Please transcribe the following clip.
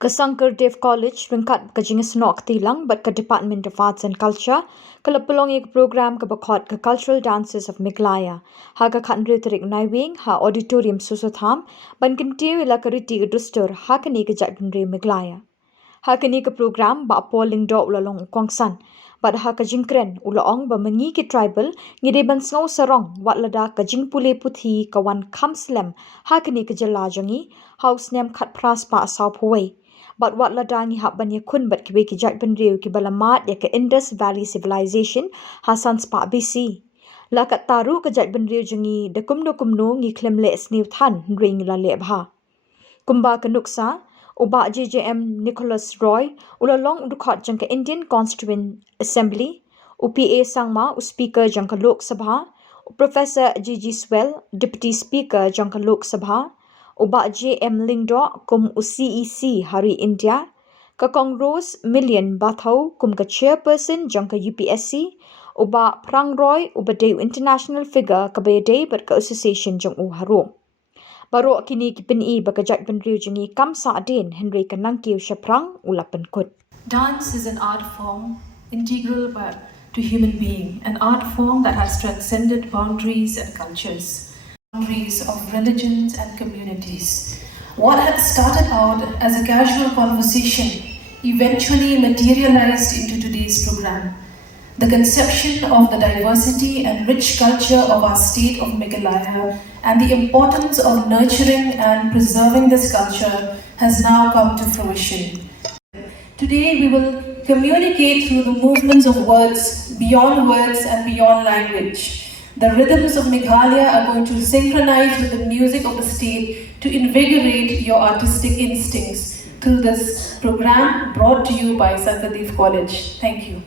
Kasang Kardev College ringkat ka Jingshad tilang but ka Department of Arts and Culture kalapulong ik program ka bakot ka Cultural Dances of Meghalaya ha ka khanri tarik naiwing ha auditorium susotham ban kintiu ila kariti ka dustur ha kani ka jatbenri Meghalaya ha kani ka program ba polling do ulalong kwangsan but ha ka jingkren ulaong ba mangi ki tribal ngide ban sngaw sarong wat lada ka jingpule puthi ka wan khamslem ha kani ka jala jangi house name khat pras pa asaw phoi but what ladangi hap ban yakun but kibe ki jat ban riu ki balamat ya ka Indus Valley Civilization Hasan Spah BC la ka taru ka jat ban riu jangi de kumno ngi klem le sniu than ring la le bha kumba ka nuksa uba JJM Nicholas Roy ulalong udukhat jang ka Indian Constituent Assembly UPA sangma speaker jang ka Lok Sabha Professor GG Swell Deputy Speaker jang ka Lok Sabha uba JM Lingdo kum UCEC Hari India ka Congress Million Bathau kum ka Chairperson jang ka UPSC uba Prang Roy uba Deu International Figure ka Bayday but ka Association jang u haro baro kini ki pin-i baka jat ban riu jangi kam sa adin Henry kanang kiu shaprang ulapan kut. Dance is an art form integral to human being, an art form that has transcended boundaries and cultures. Boundaries of religions and communities. What had started out as a casual conversation eventually materialized into today's program. The conception of the diversity and rich culture of our state of Meghalaya and the importance of nurturing and preserving this culture has now come to fruition. Today we will communicate through the movements of words beyond words and beyond language. The rhythms of Meghalaya are going to synchronize with the music of the state to invigorate your artistic instincts through this program brought to you by Kardev College. Thank you.